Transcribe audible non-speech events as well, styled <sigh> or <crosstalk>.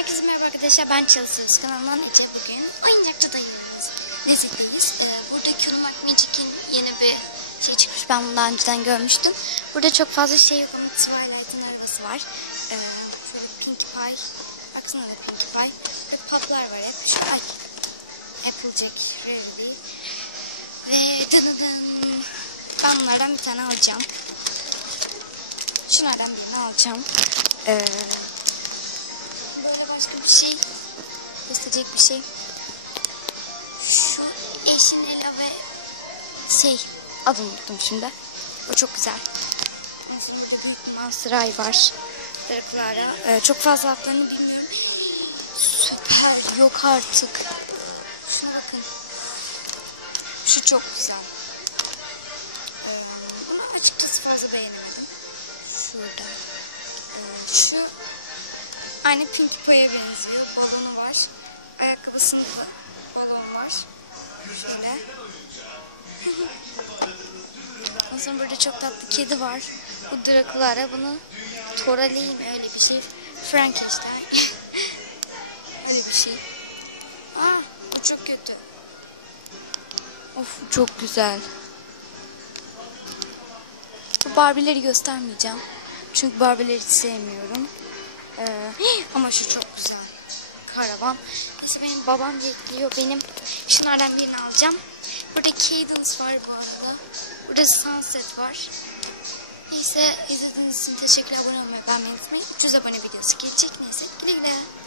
Herkese merhaba arkadaşlar. Ben Çalışıyoruz kanalından Ece bugün. Oyuncakçıdayız. Lezzetliyiz. Ee, burada Kurumak Magic'in yeni bir şey çıkmış. Ben bunu daha önceden görmüştüm. Burada çok fazla şey yok ama Twilight'ın arabası var. Ee, şöyle Pinkie Pie. Baksana da Pinkie Pie. Böyle paplar var hep. Şu ay. Applejack, Rarely. Ve danadın. Ben bunlardan bir tane alacağım. Şunlardan birini alacağım. Ee, başka bir şey gösterecek bir şey. Şu eşin Ela ve şey adını unuttum şimdi. O çok güzel. Sonra burada büyük bir Mansaray var. Taraflara. Ee, çok fazla adlarını bilmiyorum. Süper yok artık. Şuna bakın. Şu çok güzel. Ee, ama açıkçası fazla beğenemedim. Şurada. Ee, şu aynı Pinkie Pie'ye benziyor. Balonu var. Ayakkabısında da balon var. Şöyle. Ondan sonra burada çok tatlı kedi var. Bu Draculara. Bunu Toraley mi öyle bir şey. Frankenstein. <laughs> öyle bir şey. Aa, bu çok kötü. Of çok güzel. Bu Barbie'leri göstermeyeceğim. Çünkü Barbie'leri sevmiyorum. Ee, <gasps> ama şu çok güzel. Karavan. Neyse benim babam bekliyor. Benim şunlardan birini alacağım. Burada Cadence var bu arada. Burada Sunset var. Neyse izlediğiniz için teşekkürler. Abone olmayı beğenmeyi unutmayın. 300 abone videosu gelecek. Neyse güle güle.